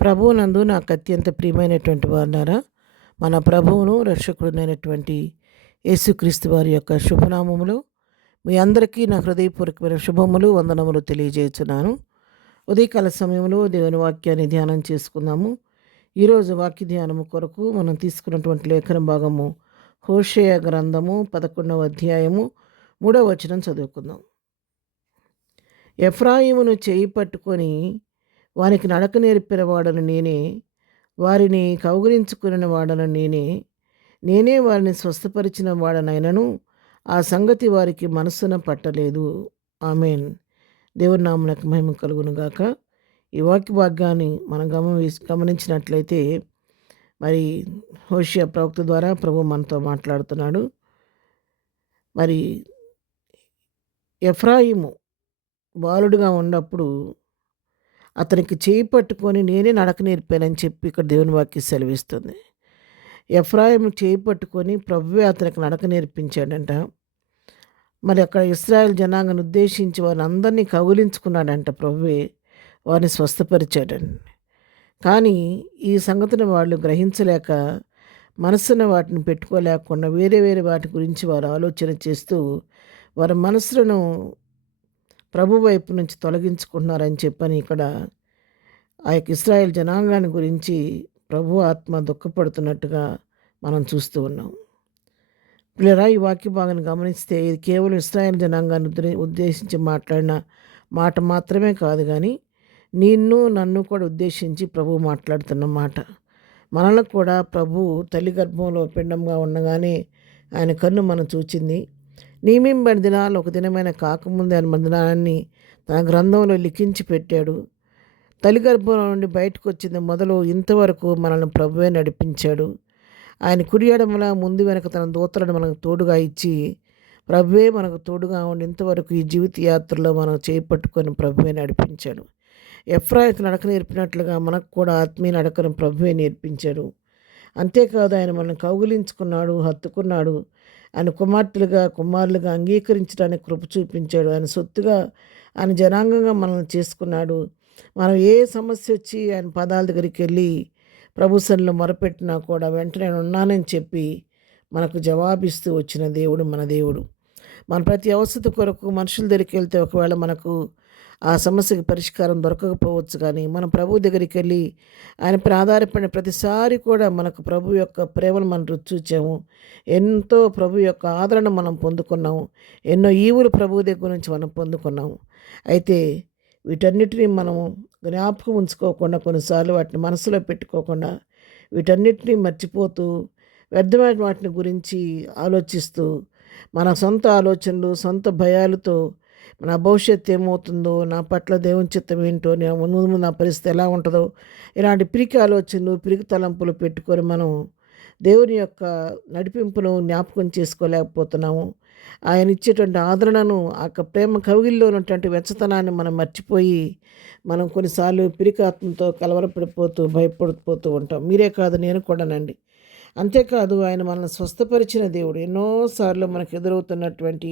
ప్రభువునందు నాకు అత్యంత ప్రియమైనటువంటి వారులారా, మన ప్రభువును రక్షకుడునైనటువంటి యేసుక్రీస్తు వారి యొక్క శుభనామములో మీ అందరికీ నా హృదయపూర్వకమైన శుభములు, వందనములు తెలియజేస్తున్నాను. ఉదయకాల సమయంలో దేవుని వాక్యాన్ని ధ్యానం చేసుకుందాము. ఈరోజు వాక్య ధ్యానము కొరకు మనం తీసుకున్నటువంటి లేఖన భాగము హోషేయ గ్రంథము 11వ అధ్యాయము 3వ వచనం చదువుకుందాం. ఎఫ్రాయిమును చేయి పట్టుకొని వానికి నడక నేర్పిన వాడను నేనే, వారిని కౌగిలించుకుని వాడను నేనే, నేనే వారిని స్వస్థపరిచిన వాడనైనను ఆ సంగతి వారికి మనస్సున పట్టలేదు. ఆమెన్. దేవుని నామమునకు మహిమ కలుగును గాక. ఈ వాక్య భాగాన్ని మనం గమనించినట్లయితే మరి హోషేయ ప్రవక్త ద్వారా ప్రభు మనతో మాట్లాడుతున్నాడు. మరి ఎఫ్రాయిము బాలుడుగా ఉన్నప్పుడు అతనికి చేయి పట్టుకొని నేనే నడక నేర్పానని చెప్పి ఇక్కడ దేవుని వాక్యం సెలవిస్తుంది. ఎఫ్రాయిము చేయి పట్టుకొని ప్రభువే అతనికి నడక నేర్పించాడంట. మరి అక్కడ ఇశ్రాయేల్ జనాంగాన్ని ఉద్దేశించి వారిని అందరినీ కౌగిలించుకున్నాడంట. ప్రభువే వారిని స్వస్థపరిచాడండి. కానీ ఈ సంగతిని వాళ్ళు గ్రహించలేక మనస్సున వాటిని పెట్టుకోలేకుండా వేరే వేరే వాటి గురించి వారు ఆలోచన చేస్తూ వారి మనసులను ప్రభు వైపు నుంచి తొలగించుకుంటున్నారని చెప్పని ఇక్కడ ఆ యొక్క ఇశ్రాయేల్ జనాంగాన్ని గురించి ప్రభు ఆత్మ దుఃఖపడుతున్నట్టుగా మనం చూస్తూ ఉన్నాం. పిల్లరా, ఈ వాక్య భాగాన్ని గమనిస్తే ఇది కేవలం ఇశ్రాయేల్ జనాంగాన్ని ఉద్దేశించి మాట్లాడిన మాట మాత్రమే కాదు, కానీ నిన్ను నన్ను కూడా ఉద్దేశించి ప్రభు మాట్లాడుతున్న మాట. మనల్ని కూడా ప్రభు తల్లి గర్భంలో పిండంగా ఉండగానే ఆయన కన్ను మనం చూచింది. నియమింపబడిన దినాలు ఒక దినమైన కాకముందే ఆయన దినాన్ని తన గ్రంథంలో లిఖించి పెట్టాడు. తల్లి గర్భంలో నుండి బయటకు వచ్చింది మొదలు ఇంతవరకు మనల్ని ప్రభువే నడిపించాడు. ఆయన కుడి ఎడమల ముందు వెనక తన దూతలను మనకు తోడుగా ఇచ్చి ప్రభువే మనకు తోడుగా ఉండి ఇంతవరకు ఈ జీవిత యాత్రలో మనం చేపట్టుకొని ప్రభువే నడిపించాడు. ఎఫ్రాయికి నడక నేర్పినట్లుగా మనకు కూడా ఆత్మీయ నడకను ప్రభువే నేర్పించాడు. అంతేకాదు ఆయన మనల్ని కౌగిలించుకున్నాడు, హత్తుకున్నాడు. ఆయన కుమారులుగా అంగీకరించడానికి కృప చూపించాడు. ఆయన సొత్తుగా ఆయన జనాంగంగా మనల్ని చేసుకున్నాడు. మనం ఏ సమస్య వచ్చి ఆయన పదాల దగ్గరికి వెళ్ళి ప్రభు సన్నిధిలో మొరపెట్టినా కూడా వెంటనే నేను ఉన్నానని చెప్పి మనకు జవాబిస్తూ వచ్చిన దేవుడు మన దేవుడు. మన ప్రతి అవసరం కొరకు మనుషుల దగ్గరికి వెళ్తే ఒకవేళ మనకు ఆ సమస్యకి పరిష్కారం దొరకకపోవచ్చు, కానీ మనం ప్రభు దగ్గరికి వెళ్ళి ఆయనపై ఆధారపడిన ప్రతిసారి కూడా మనకు ప్రభు యొక్క ప్రేమను మనం రుచి చూచాము. ఎంతో ప్రభు యొక్క ఆదరణ మనం పొందుకున్నాము. ఎన్నో ఈవులు ప్రభు దగ్గర నుంచి మనం పొందుకున్నాము. అయితే వీటన్నిటిని మనము జ్ఞాపకం ఉంచుకోకుండా, కొన్నిసార్లు వాటిని మనసులో పెట్టుకోకుండా వీటన్నిటిని మర్చిపోతూ వ్యర్థమైన వాటిని గురించి ఆలోచిస్తూ మన సొంత ఆలోచనలు, సొంత భయాలతో నా భవిష్యత్తు ఏమవుతుందో, నా పట్ల దేవుని చిత్తం ఏంటో, ముందు నా పరిస్థితి ఎలా ఉంటుందో, ఇలాంటి పిరికి ఆలోచనలు, పిరికి తలంపులు పెట్టుకొని మనం దేవుని యొక్క నడిపింపును జ్ఞాపకం చేసుకోలేకపోతున్నాము. ఆయన ఇచ్చేటువంటి ఆదరణను, ఆ ప్రేమ కవిగిల్లో ఉన్నటువంటి వెచ్చతనాన్ని మనం మర్చిపోయి మనం కొన్నిసార్లు పిరికాత్మతో కలవరపడిపోతూ భయపడిపోతూ ఉంటాం. మీరే కాదు, నేను కూడానండి. అంతేకాదు ఆయన మనల్ని స్వస్థపరిచిన దేవుడు. ఎన్నోసార్లు మనకు ఎదురవుతున్నటువంటి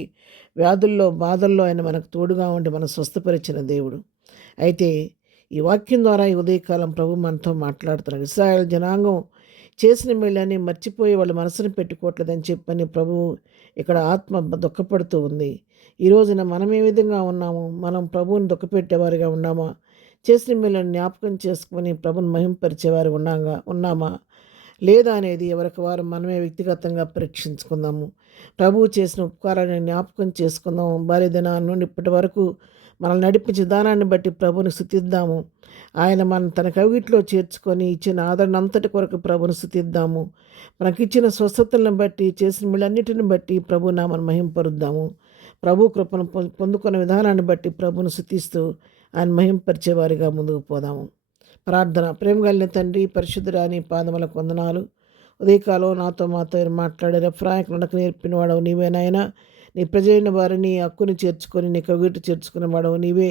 వ్యాధుల్లో, బాధల్లో ఆయన మనకు తోడుగా ఉండి మనం స్వస్థపరిచిన దేవుడు. అయితే ఈ వాక్యం ద్వారా ఈ ఉదయకాలం ప్రభు మనతో మాట్లాడుతున్నాడు. ఇశ్రాయేల్ జనాంగం చేసిన మేళ్ళని మర్చిపోయి వాళ్ళ మనసును పెట్టుకోవట్లేదని చెప్పని ప్రభు ఇక్కడ ఆత్మ దుఃఖపడుతూ ఉంది. ఈ రోజున మనం ఏ విధంగా ఉన్నాము? మనం ప్రభువుని దుఃఖపెట్టేవారిగా ఉన్నామా? చేసిన మేళ్ళని జ్ఞాపకం చేసుకొని ప్రభుని మహింపరిచేవారు ఉన్నామా లేదా అనేది ఎవరికి వారు మనమే వ్యక్తిగతంగా పరీక్షించుకుందాము. ప్రభువు చేసిన ఉపకారాన్ని జ్ఞాపకం చేసుకుందాము. భారీ దినాల నుండి ఇప్పటి వరకు మనల్ని నడిపించే విధానాన్ని బట్టి ప్రభుని స్తుతిద్దాము. ఆయన మనం తన కవిగిట్లో చేర్చుకొని ఇచ్చిన ఆదరణ అంతటి కొరకు ప్రభుని స్తుతిద్దాము. మనకిచ్చిన స్వస్థతలను బట్టి, చేసిన వీళ్ళన్నిటిని బట్టి ప్రభు నామను మహింపరుద్దాము. ప్రభు కృపను పొందుకున్న విధానాన్ని బట్టి ప్రభుని స్తుతిస్తూ ఆయన మహింపరిచేవారిగా ముందుకు పోదాము. ప్రార్థన. ప్రేమగలిగిన తండ్రి, పరిశుద్ధురాని పాదములకు వందనాలు. ఉదయకాలం నాతో మాట్లాడే ఎఫ్రాయికి నడక నేర్పిన వాడవు నీవే నాయనా. నీ ప్రజలైన వారిని హక్కుని చేర్చుకొని నీ కవిట చేర్చుకున్న వాడవు నీవే.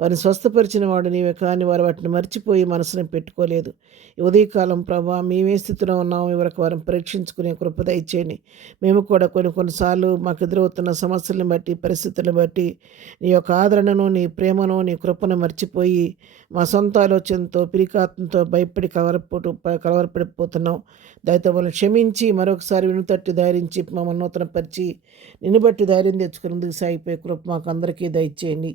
వారిని స్వస్థపరిచిన వాడు నీవే, కానీ వారు వాటిని మర్చిపోయి మనసుని పెట్టుకోలేదు. ఈ ఉదయకాలం ప్రభా మేమే స్థితిలో ఉన్నాము, ఇవరకు వారిని పరీక్షించుకునే కృప దయచేయండి. మేము కూడా కొన్నిసార్లు మాకు ఎదురవుతున్న సమస్యలను బట్టి, పరిస్థితులను బట్టి నీ యొక్క ఆదరణను, నీ ప్రేమను, నీ కృపను మర్చిపోయి మా సొంత ఆలోచనతో, పిరికాత్మతో భయపడి కలవరపడిపోతున్నాం. దయతో వాళ్ళని క్షమించి మరొకసారి వినుతట్టి ధైర్యించి మమ్మల్ని నూతనపరిచి నిన్ను బట్టి ధైర్యం తెచ్చుకుని ముందుకు సాగిపోయే కృప మాకు అందరికీ దయచేయండి.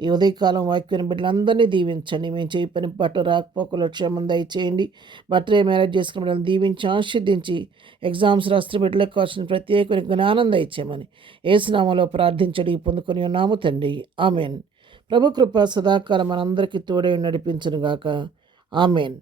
ఈ ఉదయకాలం వాక్యం బిడ్డలందరినీ దీవించండి. మేము చేయి పని బట్ట రాకపోకలు క్షేమం దయచేయండి. బట్టలే మ్యారేజ్ చేసుకున్న బిడ్డలను దీవించి ఆశీర్దించి ఎగ్జామ్స్ రాష్ట్ర బిడ్డలకు కావాల్సిన ప్రత్యేక జ్ఞానం దయచేయమని యేసునామములో ప్రార్థించడి పొందుకొని ఉన్నాము తండ్రి. ఆమెన్. ప్రభు కృప సదాకాలం మనందరికీ తోడై నడిపించునుగాక. ఆమెన్.